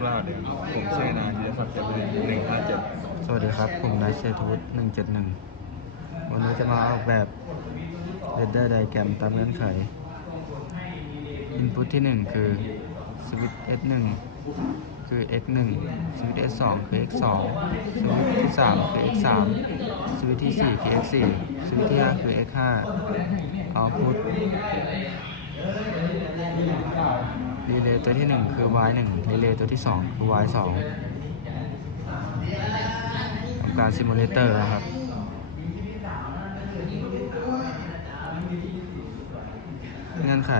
กล้าเด่นผมชื่อนายธีรศักดิ์เจริญหนึ่งห้าเจ็ดสวัสดีครับ ผมนายเศรษฐวุฒิ171วันนี้จะมาออกแบบ Render Diagram ตามเงื่อนไข Input ที่1คือ Switch S1 คือ X1 Switch S2 คือ X2 Switch ที่3คือ X3 Switch ที่4คือ X4 Switch ที่5คือ X5 Output รีเลย์ตัวที่ 1 คือ Y1 รีเลย์ตัวที่ 2 คือ Y2 ทำการซิมูเลเตอร์นะครับเงื่อนไข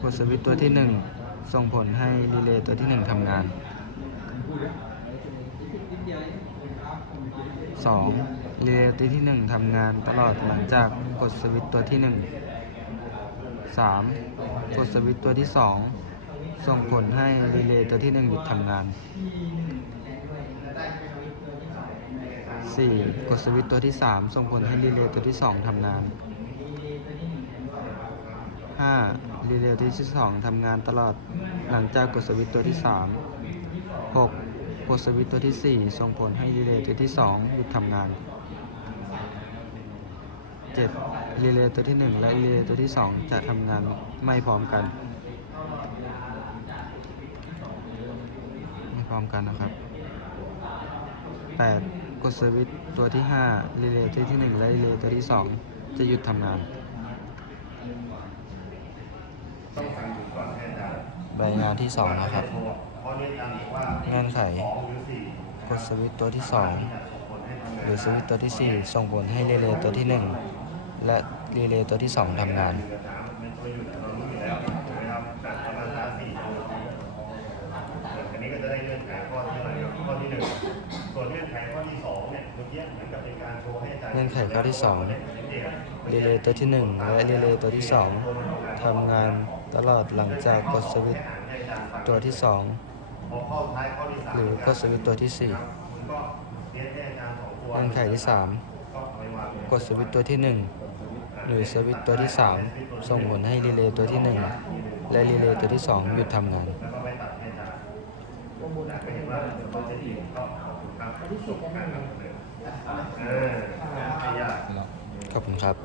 กดสวิตตัวที่ 1 ส่งผลให้รีเลย์ตัวที่ 1ทำงาน 2. รีเลย์ตัวที่ 1ทำงานตลอดหลังจากกดสวิตตัวที่ 1 3. กดสวิตตัวที่ 2 ส่งผลให้รีเลย์ตัวที่1หยุดทำงาน 4. กดสวิตช์ตัวที่ 3 ส่งผลให้รีเลย์ตัวที่ 2ทำงาน 5. รีเลย์ตัวที่ 2ทำงานตลอดหลังจากกดสวิตช์ตัวที่ 3 6. กดสวิตช์ตัวที่ 4 ส่งผลให้รีเลย์ตัวที่ 2 หยุดทำงาน 7. รีเลย์ตัวที่ 1 และรีเลย์ตัวที่ 2 จะทำงานไม่พร้อมกัน ไม่พ ร้อมกันนะครับ 8. กดสวิตช์ตัวที่ 5 รีเลย์ตัวที่ 1 และรีเลย์ตัวที่ 2 จะหยุดทำงานใบงานที่ 2 นะครับ เงื่อนไข กดสวิตช์ตัวที่ 2 หรือสวิตช์ตัวที่ 4 ส่งผลให้รีเลย์ตัวที่ 1 และรีเลย์ตัวที่ 2ทำงานอัน เงื่อนไขข้อที่2รีเลย์ตัวที่ 1 และรีเลย์ตัวที่ 2ทำงานตลอดหลังจากกดสวิตช์ตัวที่พอข้อท้ายข้อที่สาม2หรือกดสวิตช์ตัวที่คุณก็เรียนให้อาจารย์สองตัว4เงื่อนไขที่ก็เอาไปวางเลย3กดสวิตช์ตัวที่ 1 หรือสวิตช์ตัวที่ 3 ส่งผลให้รีเลย์ตัวที่ 1 และรีเลย์ตัวที่ 2 หยุดทำงานแล้วก็ไปตัดให้อาจารย์ก็เห็นว่าเราจะดีก็ขอบคุณครับขอบคุณการนำเสนอเออไม่ยาก ขอบคุณ ครับ